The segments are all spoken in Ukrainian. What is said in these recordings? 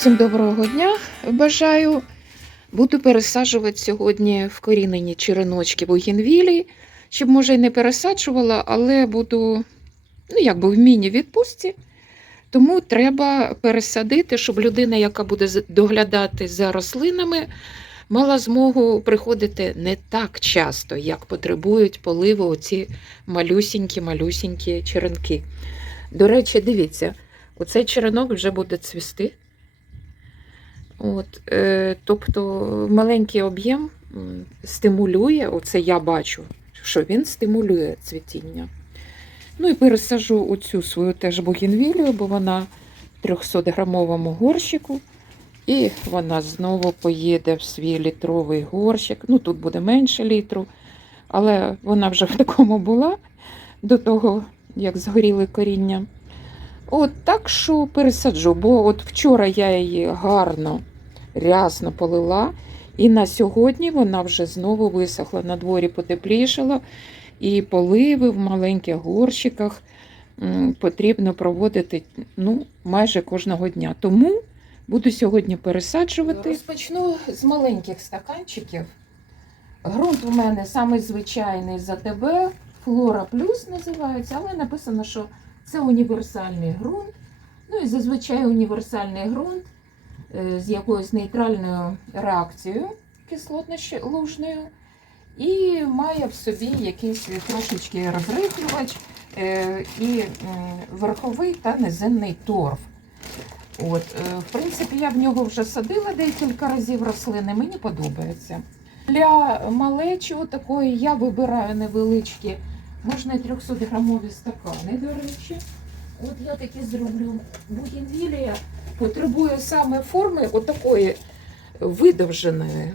Всім доброго дня бажаю. Буду пересаджувати сьогодні вкорінені череночки бугінвілі, щоб, може, і не пересаджувала, але буду, ну, якби в міні-відпустці. Тому треба пересадити, щоб людина, яка буде доглядати за рослинами, мала змогу приходити не так часто, як потребують поливу оці малюсінькі-малюсінькі черенки. До речі, дивіться, оцей черенок вже буде цвісти. От, е, тобто маленький об'єм стимулює, оце я бачу, що він стимулює цвітіння. Ну і пересажу оцю свою теж бугінвілію, бо вона в 300-грамовому горщику. І вона знову поїде в свій літровий горщик. Ну, тут буде менше літру, але вона вже в такому була до того, як згоріли коріння. От так що пересаджу, бо от вчора я її гарно, рясно полила, і на сьогодні вона вже знову висохла. На дворі потеплішало, і поливи в маленьких горщиках потрібно проводити ну, майже кожного дня. Тому буду сьогодні пересаджувати. Розпочну з маленьких стаканчиків. Грунт у мене самий звичайний за тебе. Флора Плюс називається, але написано, що це універсальний ґрунт. Ну і зазвичай універсальний ґрунт з якоюсь нейтральною реакцією кислотно-лужною. І має в собі якийсь трошечки розрихлювач е, і верховий та низинний торф. От, е, в принципі, я в нього вже садила декілька разів рослини, мені подобається. Для малечі такої я вибираю невеличкі, можна 300-грамові стакани, до речі. От я такі зроблю. Бугенвілія потребує саме форми отакої видовженої.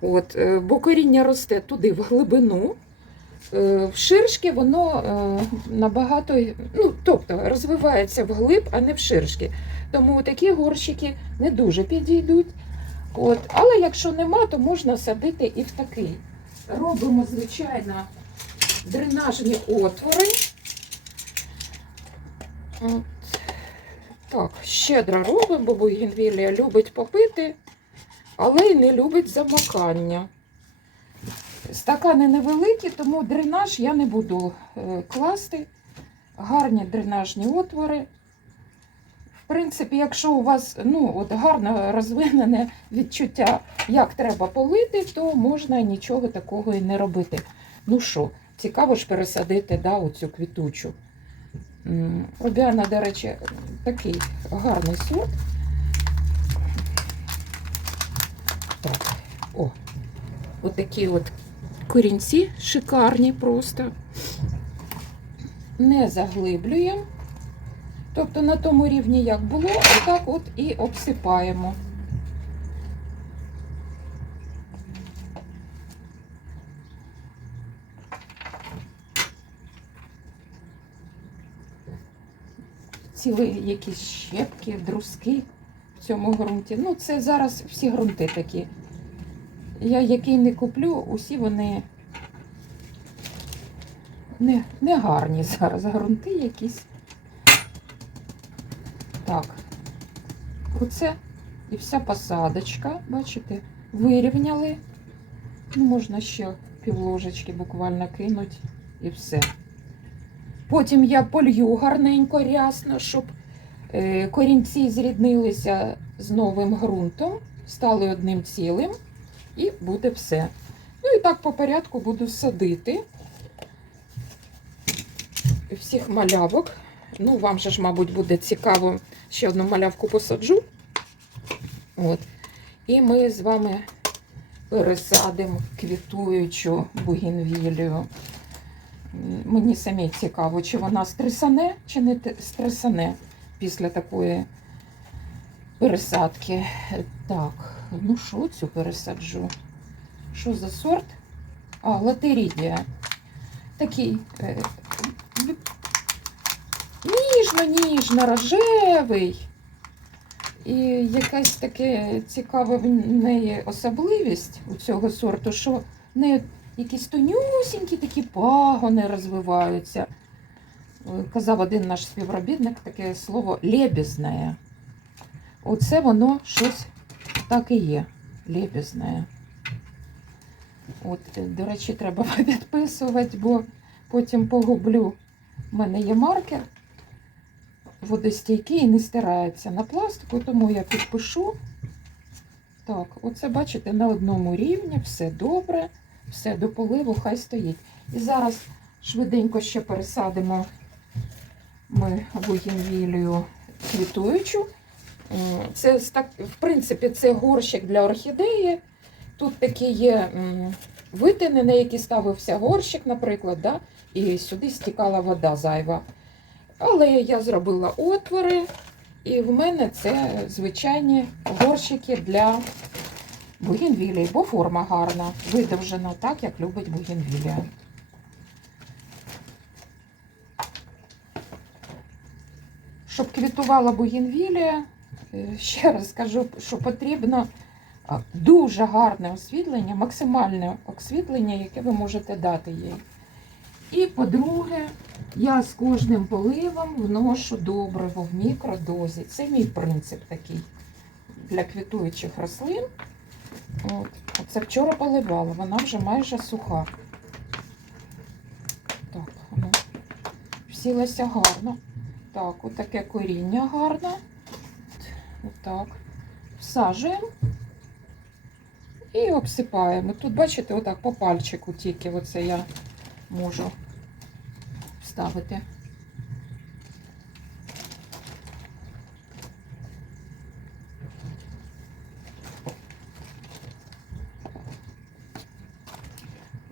От, е, бо коріння росте туди в глибину. Е, В ширшки воно е, набагато, ну, тобто розвивається вглиб, а не в ширшки. Тому такі горщики не дуже підійдуть. От. Але якщо нема, то можна садити і в такий. Робимо, звичайно, дренажні отвори. От. Так, щедро робимо, бо бугенвілія любить попити, але й не любить замокання. Стакани невеликі, тому дренаж я не буду е, класти. Гарні дренажні отвори. В принципі, якщо у вас ну, от гарно розвинене відчуття, як треба полити, то можна нічого такого і не робити. Ну що, цікаво ж пересадити да, оцю квітучу. Обіана, до речі, такий гарний сорт. Так, о, отакі от корінці шикарні просто. Не заглиблюємо. Тобто на тому рівні, як було, так от і обсипаємо. Ціли якісь щепки, друзки в цьому ґрунті. Ну, це зараз всі ґрунти такі. Я який не куплю, усі вони не, не гарні зараз. Ґрунти якісь. Так, оце і вся посадочка, бачите, вирівняли. Ну, можна ще півложечки буквально кинуть і все. Потім я полью гарненько рясно, щоб е, корінці зріднилися з новим ґрунтом, стали одним цілим, і буде все. Ну і так по порядку буду садити всіх малявок. Ну, вам же ж, мабуть, буде цікаво, ще одну малявку посаджу. От. І ми з вами пересадимо квітуючу бугінвілію. Мені самі цікаво, чи вона стресане, чи не стресане після такої пересадки. Так, ну що цю пересаджу? Що за сорт? А, латерідія. Такий е, ніжно-ніжно рожевий. І якась таке цікава в неї особливість у цього сорту, що в неї якісь тонюсінькі такі пагони розвиваються. Е, Казав один наш співробітник таке слово лебізне. оце воно щось так і є. Лепісне. От, е, до речі, треба підписувати, бо потім погублю. У мене є маркер водостійкий і не стирається на пластику, тому я підпишу. Так, оце бачите, на одному рівні, все добре, все до поливу, хай стоїть. І зараз швиденько ще пересадимо ми бугенвілію квітуючу. Це в принципі, це горщик для орхідеї. Тут такі є витини, на які ставився горщик, наприклад, да? і сюди стікала вода зайва. Але я зробила отвори, і в мене це звичайні горщики для бугенвілії, бо форма гарна, видовжена так, як любить бугенвілія. Щоб квітувала бугенвілія, е, ще раз скажу, що потрібно дуже гарне освітлення, максимальне освітлення, яке ви можете дати їй. І по-друге, я з кожним поливом вношу добриво в мікродозі. Це мій принцип такий для квітуючих рослин. От. Оце вчора поливала, вона вже майже суха. Так, ну, всілася гарно. Так, отаке коріння гарне. Отак. Всаджуємо і обсипаємо. Тут, бачите, отак по пальчику тільки оце я можу вставити.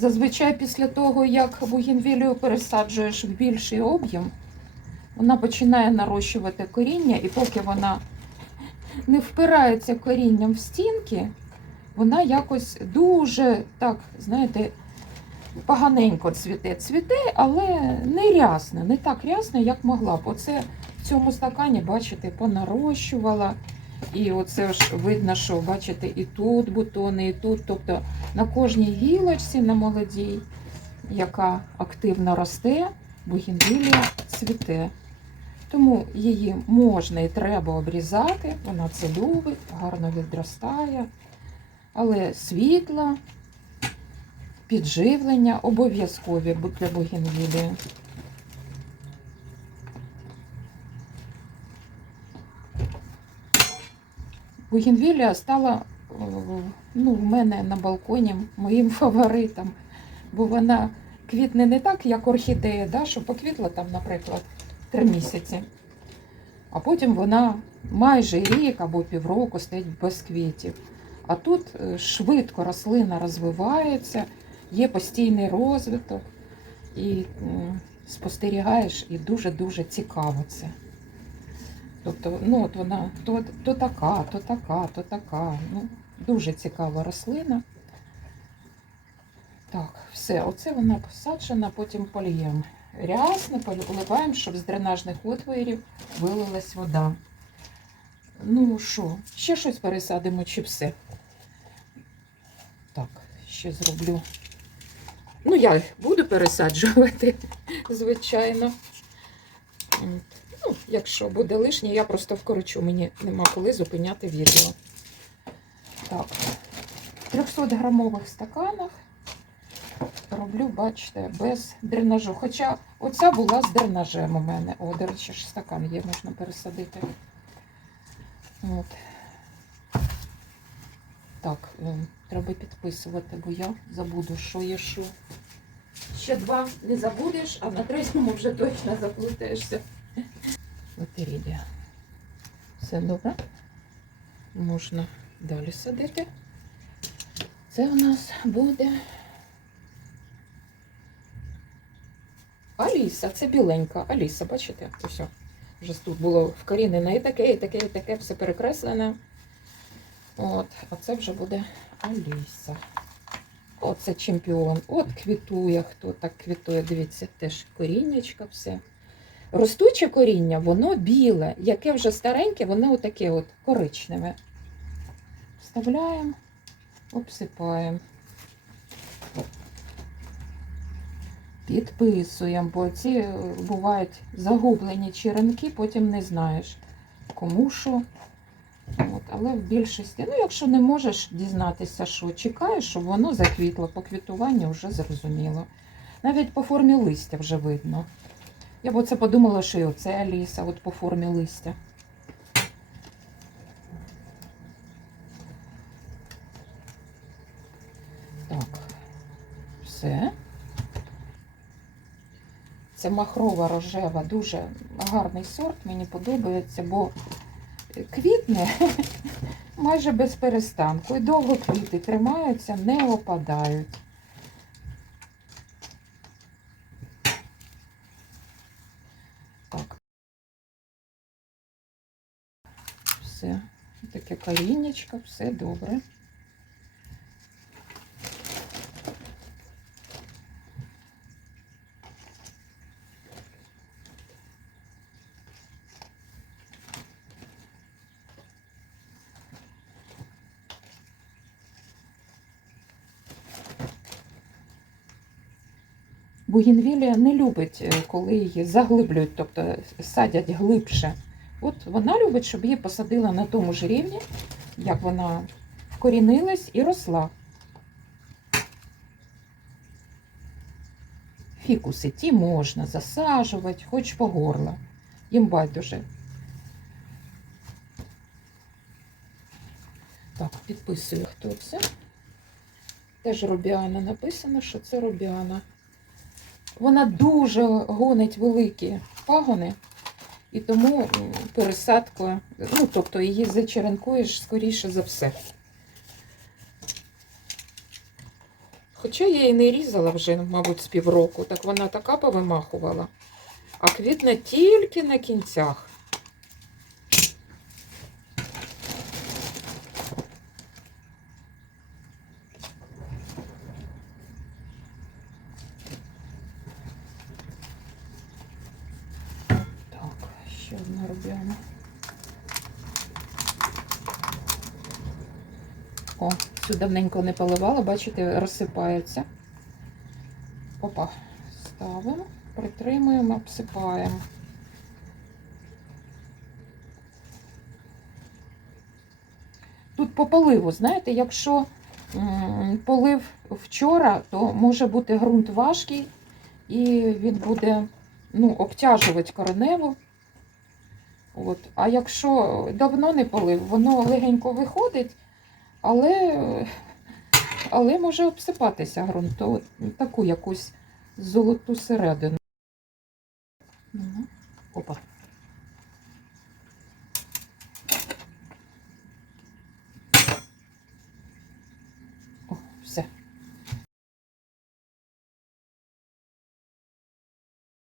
Зазвичай після того, як бугенвілію пересаджуєш в більший об'єм, вона починає нарощувати коріння, і поки вона не впирається корінням в стінки, вона якось дуже так, знаєте, поганенько цвіте. Цвіте, але не рясно, не так рясно, як могла б. Оце в цьому стакані, бачите, понарощувала. І оце ж видно, що бачите, і тут бутони, і тут. Тобто на кожній гілочці, на молодій, яка активно росте, бугенвілія цвіте. Тому її можна і треба обрізати, вона це любить, гарно відростає. Але світла, підживлення обов'язкові для бугенвілії. Бугенвілія стала ну, в мене на балконі моїм фаворитом, бо вона квітне не так, як орхідея, да, що поквітла там, наприклад, три місяці. А потім вона майже рік або півроку стоїть без квітів. А тут е, швидко рослина розвивається, є постійний розвиток, і спостерігаєш, і дуже-дуже цікаво це. Тобто, ну от вона то, то така, то така, то така. Ну, дуже цікава рослина. Так, все, оце вона посаджена, потім поліємо. Рясно поливаємо, щоб з дренажних отворів вилилась вода. Ну що, ще щось пересадимо чи все? Так, ще зроблю. Ну, я буду пересаджувати, звичайно. Якщо буде лишнє, я просто вкорочу, мені нема коли зупиняти відео. Так, в 300 грамових стаканах роблю, бачите, без дренажу. Хоча оця була з дренажем у мене. О, до речі, ж стакан є, можна пересадити. От. Так, е, треба підписувати, бо я забуду, що є що. Ще два не забудеш, а на третьому вже точно заплутаєшся. Лотерідія. Все добре. Можна далі садити. Це у нас буде Аліса, це біленька. Аліса, бачите? Ось. Вже тут було вкорінене і таке, і таке, і таке, все перекреслене. От, а це вже буде Аліса. Оце чемпіон. От квітує, хто так квітує. Дивіться, теж коріннячка все. Ростуче коріння, воно біле, яке вже стареньке, воно отаке от коричневе. Вставляємо, обсипаємо. Підписуємо, бо ці е, бувають загублені черенки, потім не знаєш, кому що От, але в більшості, ну якщо не можеш дізнатися, що чекаєш, щоб воно заквітло, по квітуванню вже зрозуміло. Навіть по формі листя вже видно. Я б оце подумала, що і оце Аліса, от по формі листя. Так, все. Це махрова рожева, дуже гарний сорт, мені подобається, бо квітне майже без перестанку. І довго квіти тримаються, не опадають. Так. Все. Таке коріннячко, все добре. Бугінвілія не любить, е, коли її заглиблюють, тобто садять глибше. От вона любить, щоб її посадили на тому ж рівні, як вона вкорінилась і росла. Фікуси ті можна засаджувати, хоч по горло. Їм байдуже. Так, підписую, хто це. Теж Рубіана написано, що це Рубіана. Вона дуже гонить великі пагони, і тому пересадка, ну, тобто її зачеренкуєш скоріше за все. Хоча я її не різала вже, мабуть, з півроку, так вона така повимахувала, а квітне тільки на кінцях. Так, ще одна рубіана. О, цю давненько не поливала, бачите, розсипається. Опа, ставимо, притримуємо, обсипаємо. Тут по поливу, знаєте, якщо полив вчора, то може бути ґрунт важкий і він буде ну, обтяжувати кореневу. От. А якщо давно не полив, воно легенько виходить, але, але може обсипатися ґрунт, то таку якусь золоту середину. Ну, Опа.